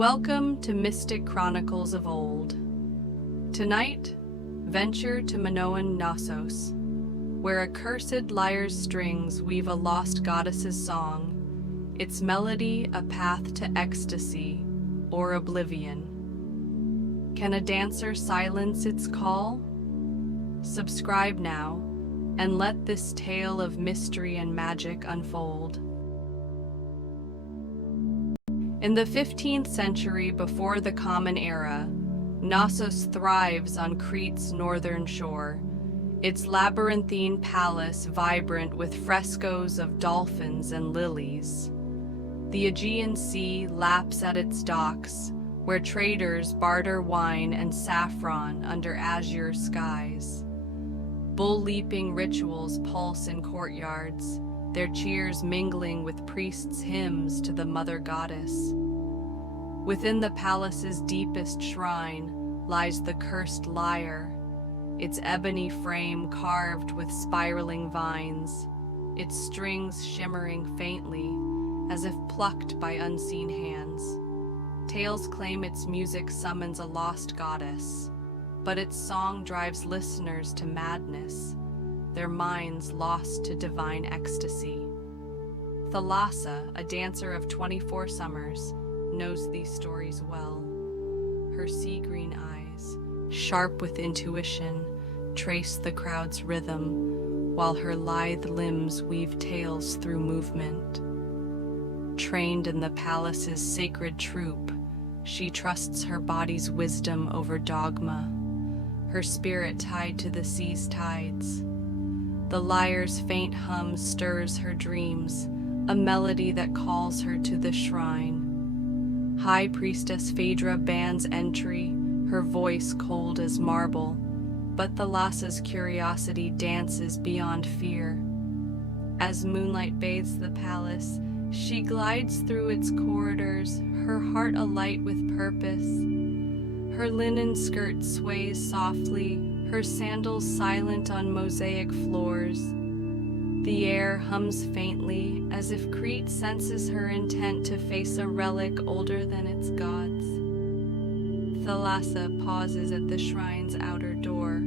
Welcome to Mystic Chronicles of Old. Tonight, venture to Minoan Knossos, where accursed Lyre's strings weave a lost goddess's song, its melody a path to ecstasy or oblivion. Can a dancer silence its call? Subscribe now, and let this tale of mystery and magic unfold. In the 15th century before the Common Era, Knossos thrives on Crete's northern shore, its labyrinthine palace vibrant with frescoes of dolphins and lilies. The Aegean Sea laps at its docks, where traders barter wine and saffron under azure skies. Bull-leaping rituals pulse in courtyards, their cheers mingling with priests' hymns to the mother goddess. Within the palace's deepest shrine lies the cursed Lyre, its ebony frame carved with spiraling vines, its strings shimmering faintly as if plucked by unseen hands. Tales claim its music summons a lost goddess, but its song drives listeners to madness, their minds lost to divine ecstasy. Thalassa, a dancer of 24 summers, knows these stories well. Her sea-green eyes, sharp with intuition, trace the crowd's rhythm, while her lithe limbs weave tales through movement. Trained in the palace's sacred troupe, she trusts her body's wisdom over dogma, her spirit tied to the sea's tides. The lyre's faint hum stirs her dreams, a melody that calls her to the shrine. High Priestess Phaedra bans entry, her voice cold as marble, but Thalassa's curiosity dances beyond fear. As moonlight bathes the palace, she glides through its corridors, her heart alight with purpose. Her linen skirt sways softly, her sandals silent on mosaic floors. The air hums faintly, as if Crete senses her intent to face a relic older than its gods. Thalassa pauses at the shrine's outer door,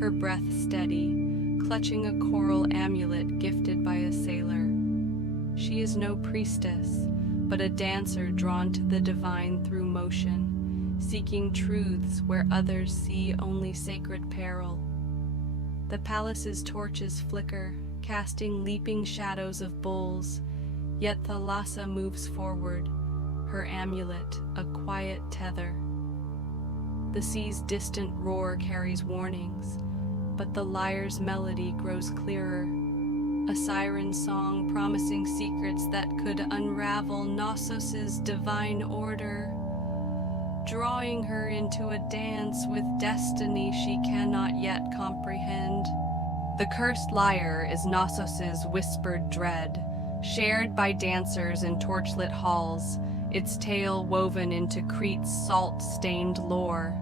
her breath steady, clutching a coral amulet gifted by a sailor. She is no priestess, but a dancer drawn to the divine through motion, seeking truths where others see only sacred peril. The palace's torches flicker, casting leaping shadows of bulls, yet Thalassa moves forward, her amulet a quiet tether. The sea's distant roar carries warnings, but the lyre's melody grows clearer, a siren song promising secrets that could unravel Knossos' divine order, drawing her into a dance with destiny she cannot yet comprehend. The cursed Lyre is Knossos' whispered dread, shared by dancers in torchlit halls, its tale woven into Crete's salt-stained lore.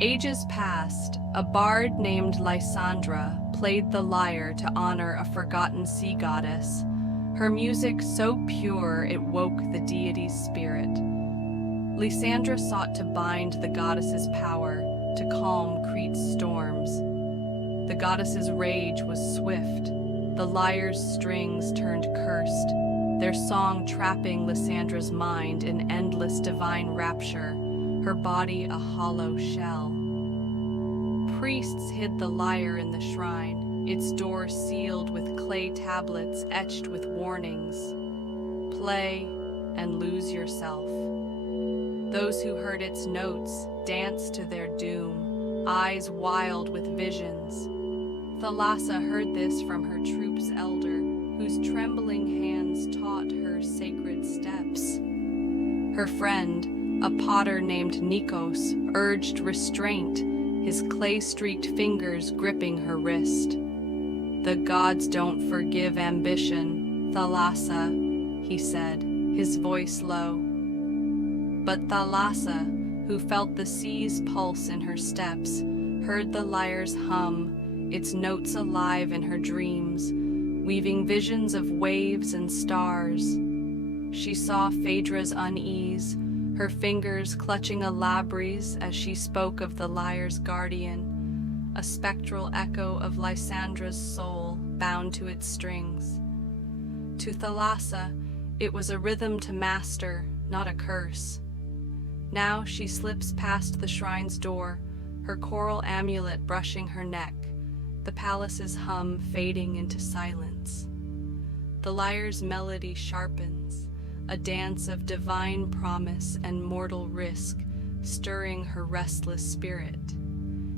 Ages past, a bard named Lysandra played the lyre to honor a forgotten sea goddess, her music so pure it woke the deity's spirit. Lysandra sought to bind the goddess's power, to calm Crete's storms. The goddess's rage was swift. The lyre's strings turned cursed, their song trapping Lysandra's mind in endless divine rapture, her body a hollow shell. Priests hid the lyre in the shrine, its door sealed with clay tablets etched with warnings. Play and lose yourself. Those who heard its notes danced to their doom, eyes wild with visions. Thalassa heard this from her troop's elder, whose trembling hands taught her sacred steps. Her friend, a potter named Nikos, urged restraint, his clay-streaked fingers gripping her wrist. The gods don't forgive ambition, Thalassa, he said, his voice low. But Thalassa, who felt the sea's pulse in her steps, heard the lyre's hum, its notes alive in her dreams, weaving visions of waves and stars. She saw Phaedra's unease, her fingers clutching a labrys as she spoke of the lyre's guardian, a spectral echo of Lysandra's soul bound to its strings. To Thalassa, it was a rhythm to master, not a curse. Now she slips past the shrine's door, her coral amulet brushing her neck, the palace's hum fading into silence. The lyre's melody sharpens, a dance of divine promise and mortal risk, stirring her restless spirit.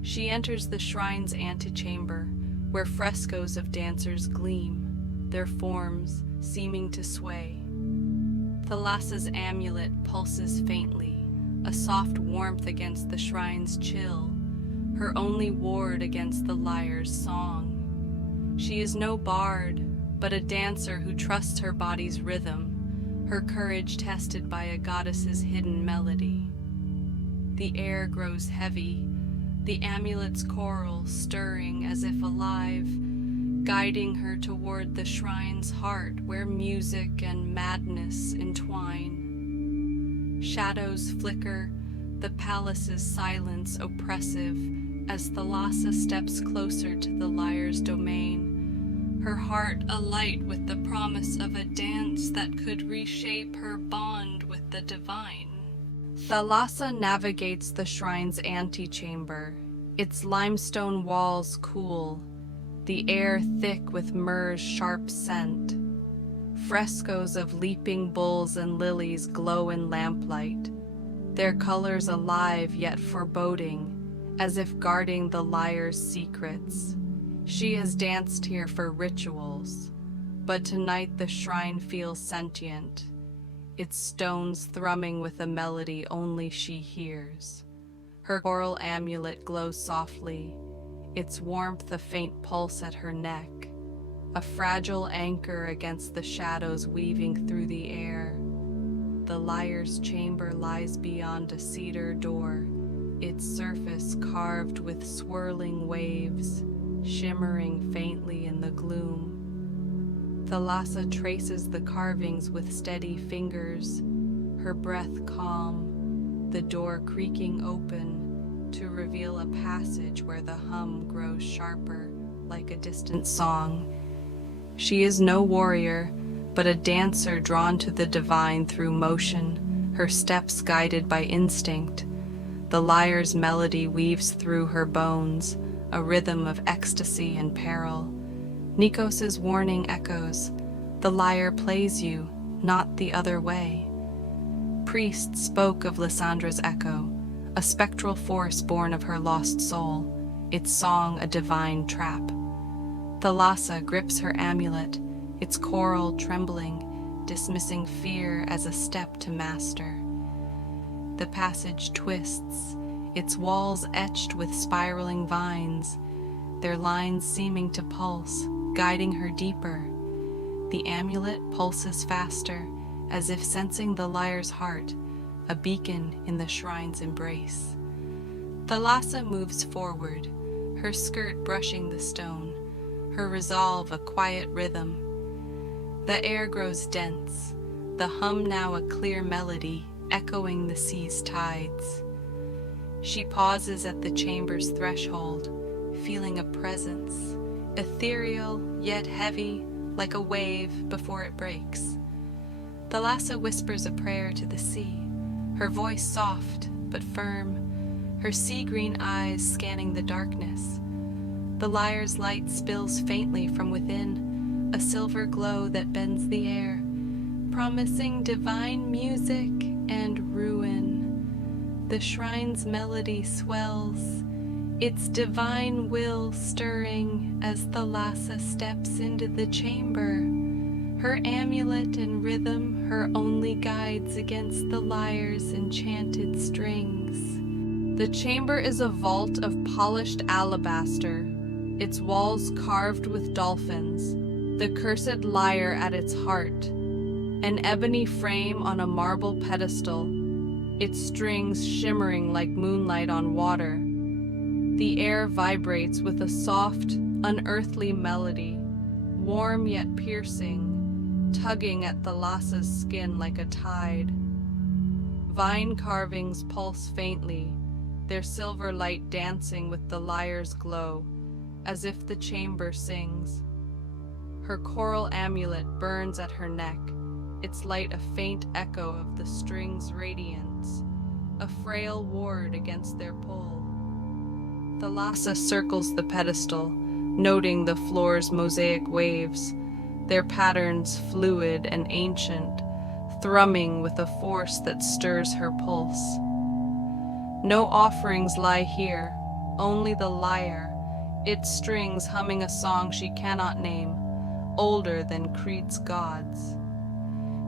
She enters the shrine's antechamber, where frescoes of dancers gleam, their forms seeming to sway. Thalassa's amulet pulses faintly, a soft warmth against the shrine's chill, her only ward against the lyre's song. She is no bard, but a dancer who trusts her body's rhythm, her courage tested by a goddess's hidden melody. The air grows heavy, the amulet's coral stirring as if alive, guiding her toward the shrine's heart where music and madness entwine. Shadows flicker, the palace's silence oppressive, as Thalassa steps closer to the lyre's domain, her heart alight with the promise of a dance that could reshape her bond with the divine. Thalassa navigates the shrine's antechamber, its limestone walls cool, the air thick with myrrh's sharp scent. Frescoes of leaping bulls and lilies glow in lamplight, their colors alive yet foreboding, as if guarding the lyre's secrets. She has danced here for rituals, but tonight the shrine feels sentient, its stones thrumming with a melody only she hears. Her coral amulet glows softly, its warmth a faint pulse at her neck, a fragile anchor against the shadows weaving through the air. The lyre's chamber lies beyond a cedar door, its surface carved with swirling waves, shimmering faintly in the gloom. Thalassa traces the carvings with steady fingers, her breath calm, the door creaking open to reveal a passage where the hum grows sharper, like a distant song. She is no warrior, but a dancer drawn to the divine through motion, her steps guided by instinct. The lyre's melody weaves through her bones, a rhythm of ecstasy and peril. Knossos' warning echoes, the lyre plays you, not the other way. Priests spoke of Lysandra's echo, a spectral force born of her lost soul, its song a divine trap. Thalassa grips her amulet, its coral trembling, dismissing fear as a step to master. The passage twists, its walls etched with spiraling vines, their lines seeming to pulse, guiding her deeper. The amulet pulses faster, as if sensing the lyre's heart, a beacon in the shrine's embrace. Thalassa moves forward, her skirt brushing the stone, her resolve a quiet rhythm. The air grows dense, the hum now a clear melody, echoing the sea's tides. She pauses at the chamber's threshold, feeling a presence, ethereal yet heavy, like a wave before it breaks. Thalassa whispers a prayer to the sea, her voice soft but firm, her sea-green eyes scanning the darkness. The lyre's light spills faintly from within, a silver glow that bends the air, promising divine music and ruin. The shrine's melody swells, its divine will stirring as Thalassa steps into the chamber, her amulet and rhythm her only guides against the lyre's enchanted strings. The chamber is a vault of polished alabaster, its walls carved with dolphins, the cursed lyre at its heart, an ebony frame on a marble pedestal, its strings shimmering like moonlight on water. The air vibrates with a soft, unearthly melody, warm yet piercing, tugging at Thalassa's skin like a tide. Vine carvings pulse faintly, their silver light dancing with the lyre's glow, as if the chamber sings. Her coral amulet burns at her neck, its light a faint echo of the strings' radiance, a frail ward against their pull. Thalassa circles the pedestal, noting the floor's mosaic waves, their patterns fluid and ancient, thrumming with a force that stirs her pulse. No offerings lie here, only the lyre, its strings humming a song she cannot name, older than Crete's gods.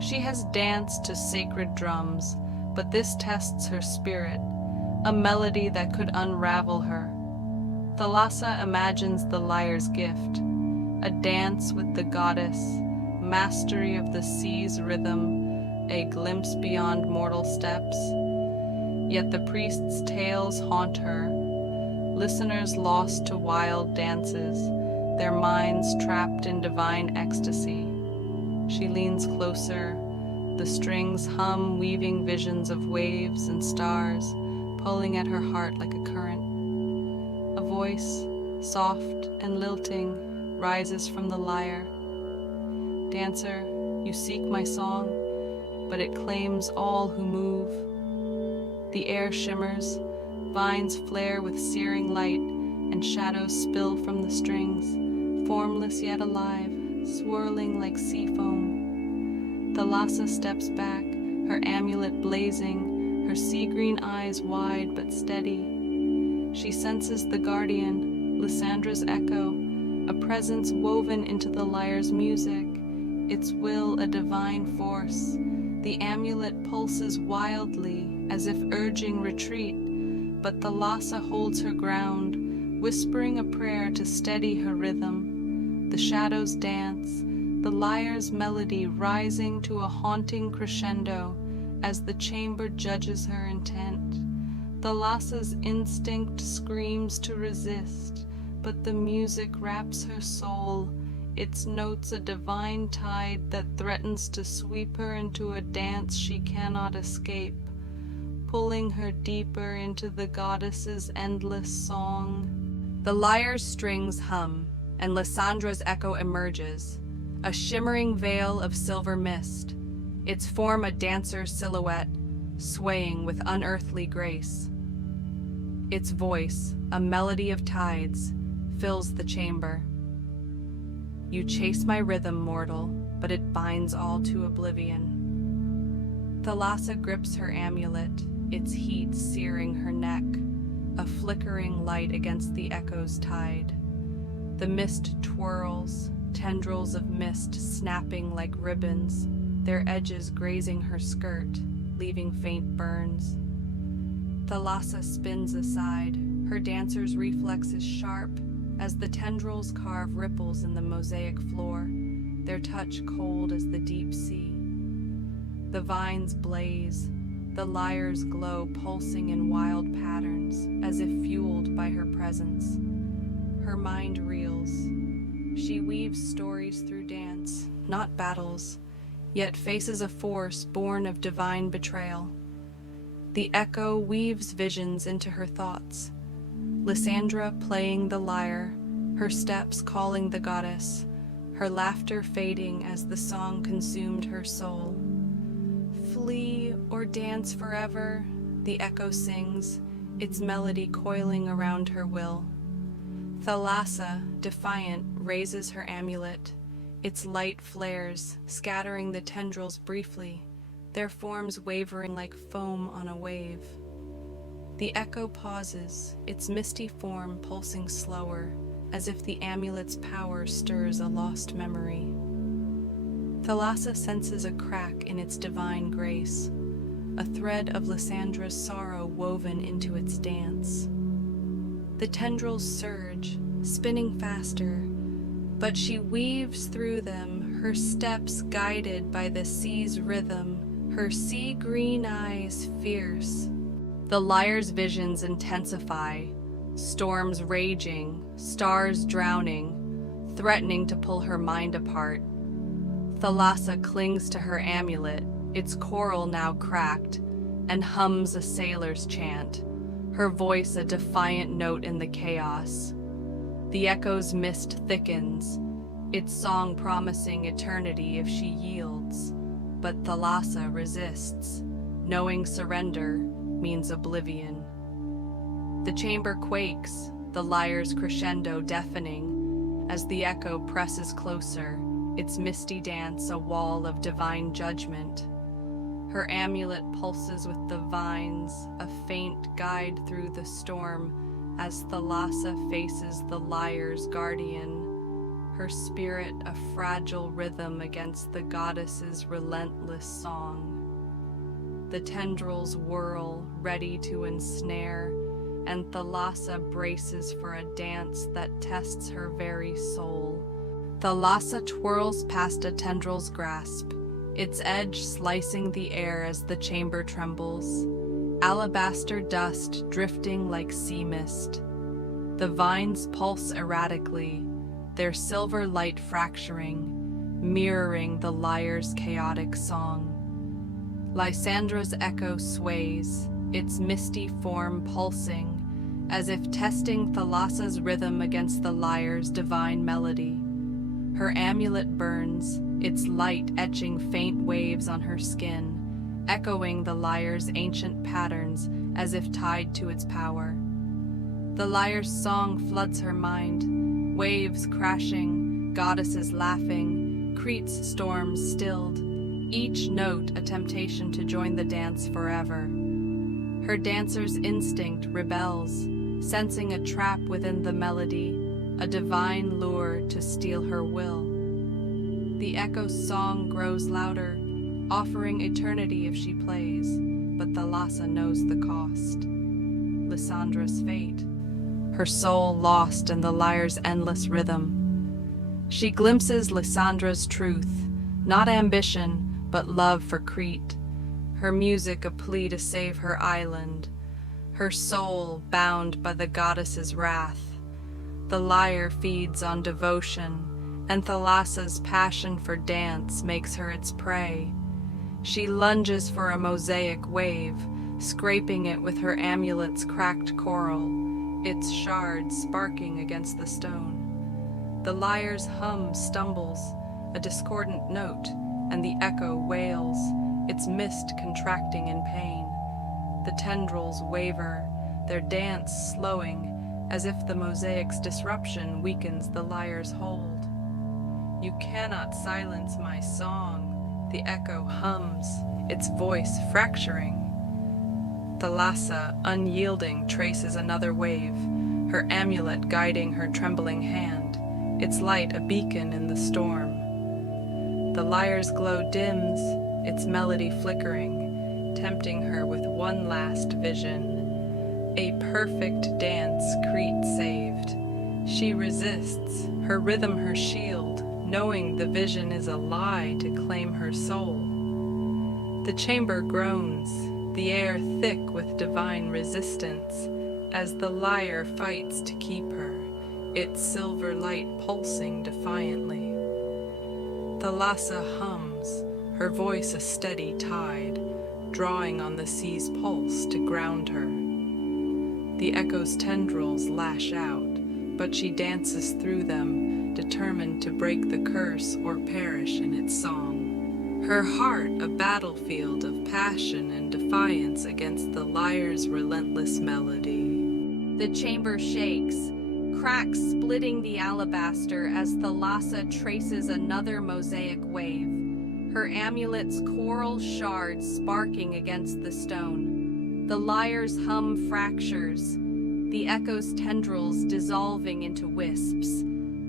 She has danced to sacred drums, but this tests her spirit, a melody that could unravel her. Thalassa imagines the lyre's gift, a dance with the goddess, mastery of the sea's rhythm, a glimpse beyond mortal steps. Yet the priest's tales haunt her, listeners lost to wild dances, their minds trapped in divine ecstasy. She leans closer, the strings hum, weaving visions of waves and stars, pulling at her heart like a current. A voice, soft and lilting, rises from the lyre. Dancer, you seek my song, but it claims all who move. The air shimmers, vines flare with searing light, and shadows spill from the strings, formless yet alive, swirling like sea foam. Thalassa steps back, her amulet blazing, her sea-green eyes wide but steady. She senses the guardian, Lysandra's echo, a presence woven into the lyre's music, its will a divine force. The amulet pulses wildly, as if urging retreat, but Thalassa holds her ground, whispering a prayer to steady her rhythm. The shadows dance, the lyre's melody rising to a haunting crescendo as the chamber judges her intent. Thalassa's instinct screams to resist, but the music wraps her soul, its notes a divine tide that threatens to sweep her into a dance she cannot escape, pulling her deeper into the goddess's endless song. The lyre's strings hum, and Lysandra's echo emerges, a shimmering veil of silver mist, its form a dancer's silhouette, swaying with unearthly grace. Its voice, a melody of tides, fills the chamber. You chase my rhythm, mortal, but it binds all to oblivion. Thalassa grips her amulet, its heat searing her neck, a flickering light against the echo's tide. The mist twirls, tendrils of mist snapping like ribbons, their edges grazing her skirt, leaving faint burns. Thalassa spins aside, her dancer's reflexes sharp, as the tendrils carve ripples in the mosaic floor, their touch cold as the deep sea. The vines blaze, the lyre's glow pulsing in wild patterns, as if fueled by her presence. Her mind reels. She weaves stories through dance, not battles, yet faces a force born of divine betrayal. The echo weaves visions into her thoughts. Lysandra playing the lyre, her steps calling the goddess, her laughter fading as the song consumed her soul. Flee or dance forever, the echo sings, its melody coiling around her will. Thalassa, defiant, raises her amulet. Its light flares, scattering the tendrils briefly, their forms wavering like foam on a wave. The echo pauses, its misty form pulsing slower, as if the amulet's power stirs a lost memory. Thalassa senses a crack in its divine grace, a thread of Lysandra's sorrow woven into its dance. The tendrils surge, spinning faster, but she weaves through them, her steps guided by the sea's rhythm, her sea-green eyes fierce. The lyre's visions intensify, storms raging, stars drowning, threatening to pull her mind apart. Thalassa clings to her amulet, its coral now cracked, and hums a sailor's chant, her voice a defiant note in the chaos. The echo's mist thickens, its song promising eternity if she yields, but Thalassa resists, knowing surrender means oblivion. The chamber quakes, the lyre's crescendo deafening, as the echo presses closer, its misty dance a wall of divine judgment. Her amulet pulses with the vines, a faint guide through the storm, as Thalassa faces the lyre's guardian, her spirit a fragile rhythm against the goddess's relentless song. The tendrils whirl, ready to ensnare, and Thalassa braces for a dance that tests her very soul. Thalassa twirls past a tendril's grasp, its edge slicing the air as the chamber trembles, alabaster dust drifting like sea mist. The vines pulse erratically, their silver light fracturing, mirroring the lyre's chaotic song. Lysandra's echo sways, its misty form pulsing, as if testing Thalassa's rhythm against the lyre's divine melody. Her amulet burns, its light etching faint waves on her skin, echoing the lyre's ancient patterns as if tied to its power. The lyre's song floods her mind, waves crashing, goddesses laughing, Crete's storms stilled, each note a temptation to join the dance forever. Her dancer's instinct rebels, sensing a trap within the melody, a divine lure to steal her will. The echo's song grows louder, offering eternity if she plays, but Thalassa knows the cost. Lysandra's fate, her soul lost in the lyre's endless rhythm. She glimpses Lysandra's truth, not ambition, but love for Crete, her music a plea to save her island, her soul bound by the goddess's wrath. The lyre feeds on devotion, and Thalassa's passion for dance makes her its prey. She lunges for a mosaic wave, scraping it with her amulet's cracked coral, its shards sparking against the stone. The lyre's hum stumbles, a discordant note, and the echo wails, its mist contracting in pain. The tendrils waver, their dance slowing, as if the mosaic's disruption weakens the lyre's hold. You cannot silence my song, the echo hums, its voice fracturing. Thalassa, unyielding, traces another wave, her amulet guiding her trembling hand, its light a beacon in the storm. The lyre's glow dims, its melody flickering, tempting her with one last vision. A perfect dance Crete saved. She resists, her rhythm her shield, knowing the vision is a lie to claim her soul. The chamber groans, the air thick with divine resistance, as the lyre fights to keep her, its silver light pulsing defiantly. Thalassa hums, her voice a steady tide, drawing on the sea's pulse to ground her. The echo's tendrils lash out, but she dances through them, determined to break the curse or perish in its song. Her heart a battlefield of passion and defiance against the lyre's relentless melody. The chamber shakes, cracks splitting the alabaster as Thalassa traces another mosaic wave, her amulet's coral shards sparking against the stone. The lyre's hum fractures, the echo's tendrils dissolving into wisps,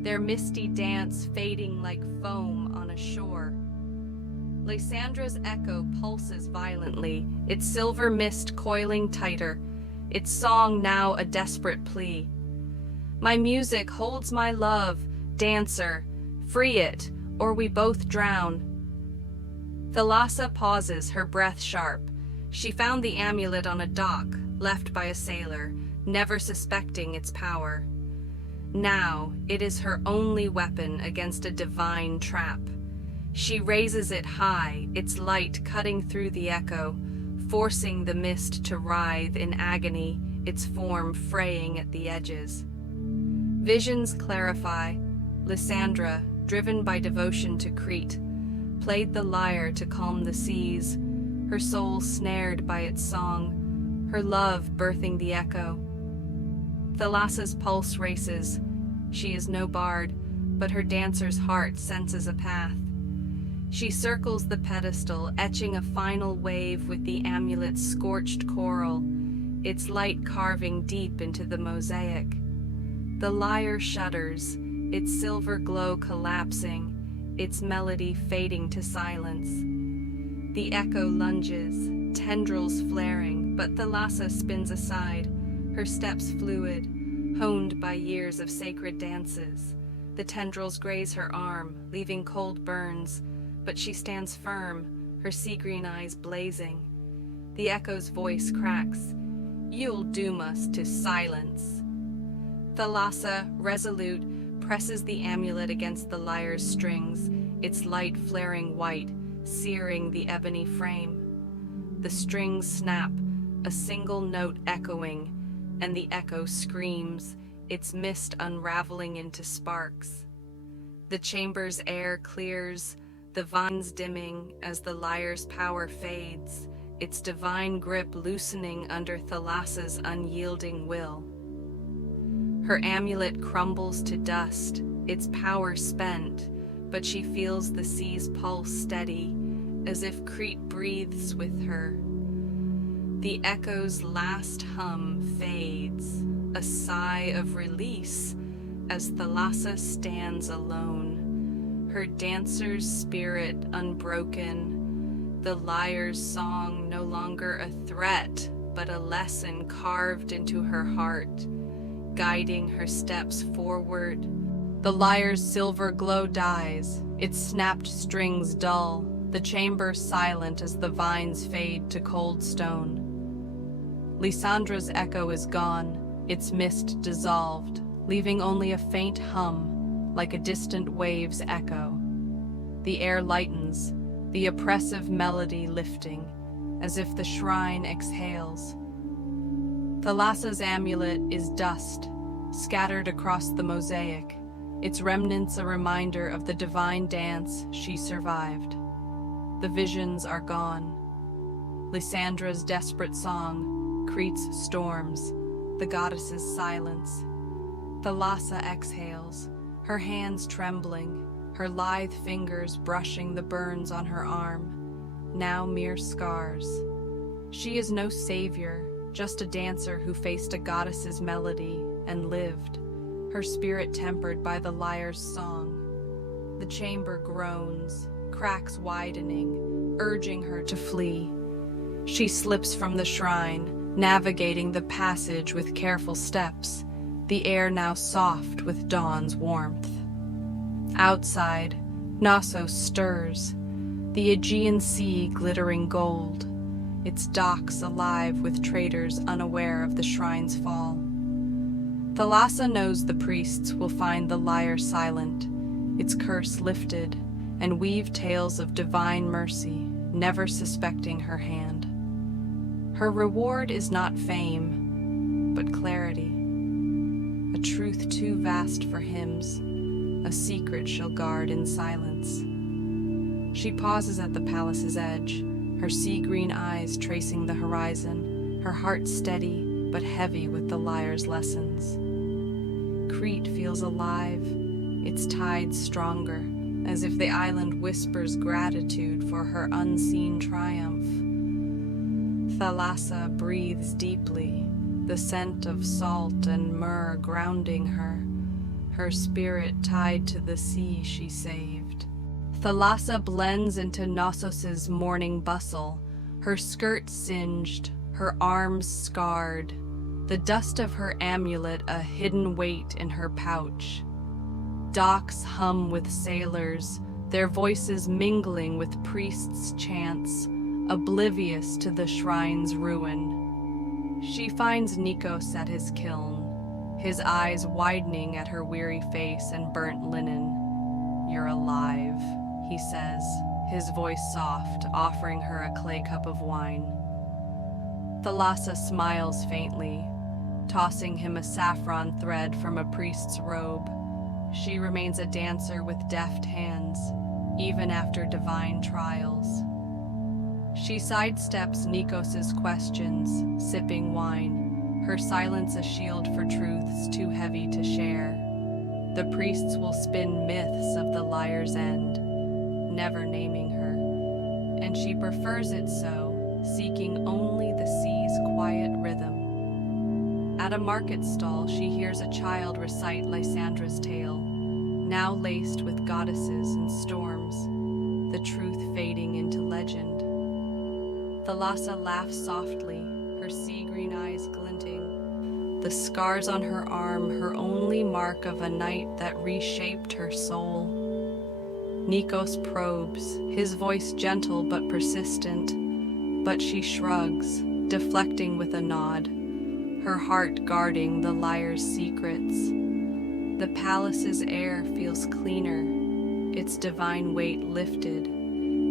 their misty dance fading like foam on a shore. Lysandra's echo pulses violently, its silver mist coiling tighter, its song now a desperate plea. My music holds my love, dancer, free it, or we both drown. Thalassa pauses, her breath sharp. She found the amulet on a dock, left by a sailor, never suspecting its power. Now, it is her only weapon against a divine trap. She raises it high, its light cutting through the echo, forcing the mist to writhe in agony, its form fraying at the edges. Visions clarify. Lysandra, driven by devotion to Crete, played the lyre to calm the seas, her soul snared by its song, her love birthing the echo. Thalassa's pulse races. She is no bard, but her dancer's heart senses a path. She circles the pedestal, etching a final wave with the amulet's scorched coral, its light carving deep into the mosaic. The lyre shudders, its silver glow collapsing, its melody fading to silence. The echo lunges, tendrils flaring, but Thalassa spins aside, her steps fluid, honed by years of sacred dances. The tendrils graze her arm, leaving cold burns, but she stands firm, her sea-green eyes blazing. The echo's voice cracks. "You'll doom us to silence." Thalassa, resolute, presses the amulet against the lyre's strings, its light flaring white, searing the ebony frame. The strings snap, a single note echoing, and the echo screams, its mist unraveling into sparks. The chamber's air clears, the vines dimming as the lyre's power fades, its divine grip loosening under Thalassa's unyielding will. Her amulet crumbles to dust, its power spent, but she feels the sea's pulse steady, as if Crete breathes with her. The echo's last hum fades, a sigh of release, as Thalassa stands alone, her dancer's spirit unbroken, the lyre's song no longer a threat, but a lesson carved into her heart, guiding her steps forward. The lyre's silver glow dies, its snapped strings dull, the chamber silent as the vines fade to cold stone. Lysandra's echo is gone, its mist dissolved, leaving only a faint hum, like a distant wave's echo. The air lightens, the oppressive melody lifting, as if the shrine exhales. Thalassa's amulet is dust, scattered across the mosaic, its remnants a reminder of the divine dance she survived. The visions are gone. Lysandra's desperate song, Crete's storms, the goddess's silence. Thalassa exhales, her hands trembling, her lithe fingers brushing the burns on her arm, now mere scars. She is no savior, just a dancer who faced a goddess's melody and lived, her spirit tempered by the lyre's song. The chamber groans, cracks widening, urging her to flee. She slips from the shrine, navigating the passage with careful steps, the air now soft with dawn's warmth. Outside, Knossos stirs, the Aegean Sea glittering gold, its docks alive with traders unaware of the shrine's fall. Thalassa knows the priests will find the lyre silent, its curse lifted, and weave tales of divine mercy, never suspecting her hand. Her reward is not fame, but clarity. A truth too vast for hymns, a secret she'll guard in silence. She pauses at the palace's edge, her sea-green eyes tracing the horizon, her heart steady but heavy with the lyre's lessons. Crete feels alive, its tides stronger, as if the island whispers gratitude for her unseen triumph. Thalassa breathes deeply, the scent of salt and myrrh grounding her, her spirit tied to the sea she saved. Thalassa blends into Knossos's morning bustle, her skirt singed, her arms scarred, the dust of her amulet a hidden weight in her pouch. Docks hum with sailors, their voices mingling with priests' chants, oblivious to the shrine's ruin. She finds Nikos at his kiln, his eyes widening at her weary face and burnt linen. "You're alive," he says, his voice soft, offering her a clay cup of wine. Thalassa smiles faintly, tossing him a saffron thread from a priest's robe. She remains a dancer with deft hands, even after divine trials. She sidesteps Knossos' questions, sipping wine, her silence a shield for truths too heavy to share. The priests will spin myths of the Lyre's end, never naming her, and she prefers it so, seeking only the sea's quiet rhythm. At a market stall, she hears a child recite Lysandra's tale, now laced with goddesses and storms, the truth fading into legend. Thalassa laughs softly, her sea-green eyes glinting, the scars on her arm her only mark of a night that reshaped her soul. Knossos probes, his voice gentle but persistent, but she shrugs, deflecting with a nod, her heart guarding the Lyre's secrets. The palace's air feels cleaner, its divine weight lifted,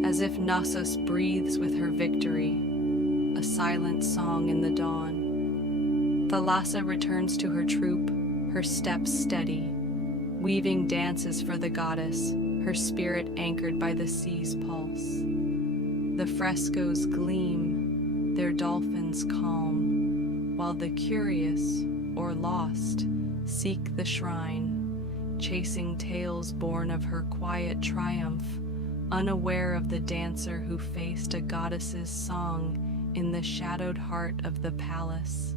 as if Knossos breathes with her victory, a silent song in the dawn. Thalassa returns to her troupe, her steps steady, weaving dances for the goddess, her spirit anchored by the sea's pulse. The frescoes gleam, their dolphins calm, while the curious, or lost, seek the shrine, chasing tales born of her quiet triumph, unaware of the dancer who faced a goddess's song in the shadowed heart of the palace,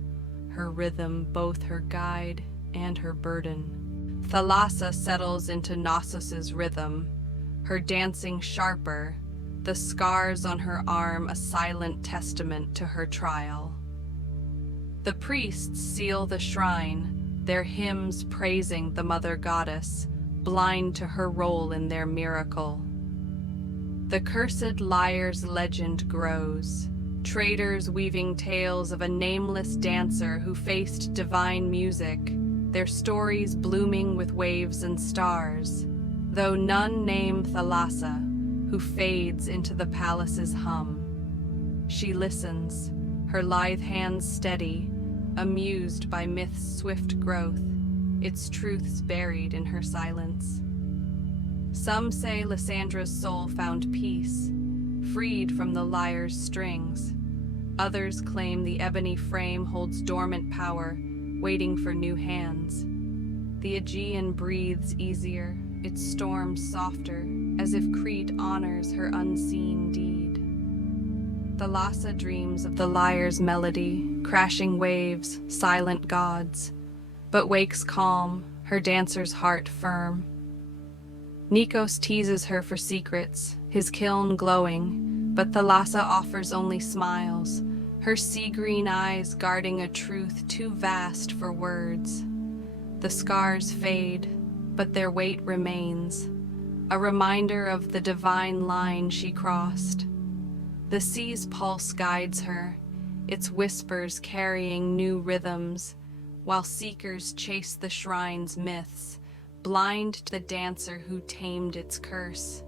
her rhythm both her guide and her burden. Thalassa settles into Knossos' rhythm, her dancing sharper, the scars on her arm a silent testament to her trial. The priests seal the shrine, their hymns praising the mother goddess, blind to her role in their miracle. The cursed Lyre's legend grows, traders weaving tales of a nameless dancer who faced divine music, their stories blooming with waves and stars, though none name Thalassa, who fades into the palace's hum. She listens, her lithe hands steady, amused by myth's swift growth, its truths buried in her silence. Some say Lysandra's soul found peace, freed from the Lyre's strings. Others claim the ebony frame holds dormant power, waiting for new hands. The Aegean breathes easier, its storms softer, as if Crete honors her unseen deed. Thalassa dreams of the Lyre's melody, crashing waves, silent gods, but wakes calm, her dancer's heart firm. Knossos teases her for secrets, his kiln glowing, but Thalassa offers only smiles, her sea-green eyes guarding a truth too vast for words. The scars fade, but their weight remains, a reminder of the divine line she crossed. The sea's pulse guides her, its whispers carrying new rhythms, while seekers chase the shrine's myths, blind to the dancer who tamed its curse.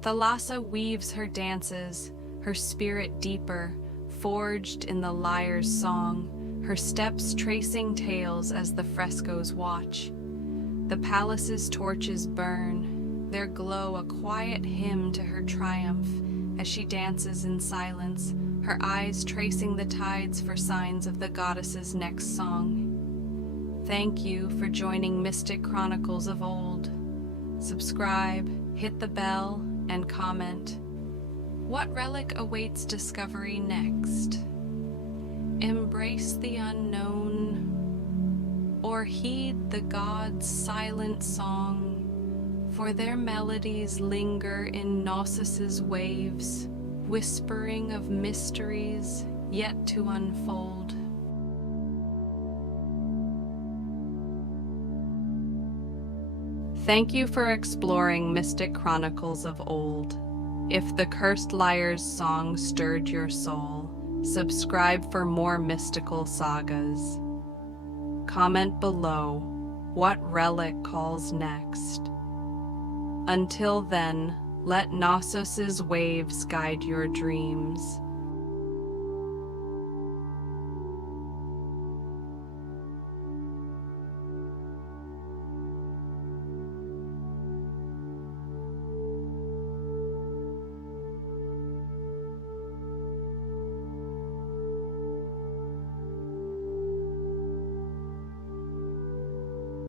Thalassa weaves her dances, her spirit deeper, forged in the Lyre's song, her steps tracing tales as the frescoes watch. The palace's torches burn, their glow a quiet hymn to her triumph as she dances in silence, her eyes tracing the tides for signs of the goddess's next song. Thank you for joining Mystic Chronicles of Old. Subscribe, hit the bell, and comment. What relic awaits discovery next? Embrace the unknown, or heed the gods' silent song, for their melodies linger in Knossos' waves, whispering of mysteries yet to unfold. Thank you for exploring Mystic Chronicles of Old. If the Cursed Lyre's song stirred your soul, subscribe for more mystical sagas. Comment below what relic calls next. Until then, let Knossos' waves guide your dreams.